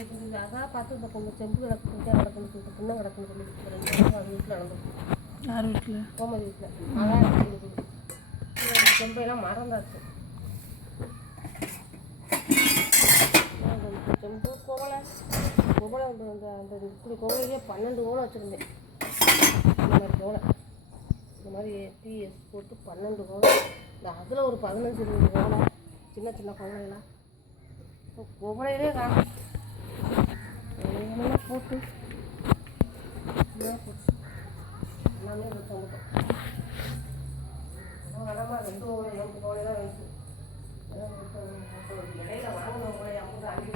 அதான் பார்த்து இந்த கொஞ்சம் செம்பு கிடக்குன்னு கிடக்குன்னு சொல்லிட்டு புண்ணை கிடக்குன்னு சொல்லிட்டு 2 நாள் அது வீட்டில் நடந்துருக்கு. யார் வீட்டில்? கோமதி வீட்டில். அதான் எனக்கு செம்பையெல்லாம் மறந்தாச்சு. செம்பு கோவலை அந்த அந்த இப்படி கோவலையே 12 கோவலை வச்சுருந்தேன். இந்த மாதிரி கோவலை இந்த மாதிரி டிஎஸ் போட்டு 12 கோவலை. இந்த அதில் ஒரு 15-20 கோவலை சின்ன சின்ன கோவலைலாம் கோவலையிலே காணும். என்னெல்லாம் போட்டு எல்லாமே வந்துட்டோம். அதனால் 2 கோவலை 2 கோவலை தான் வந்துச்சு. இடையில வாங்கின கோவலை 50 அஞ்சு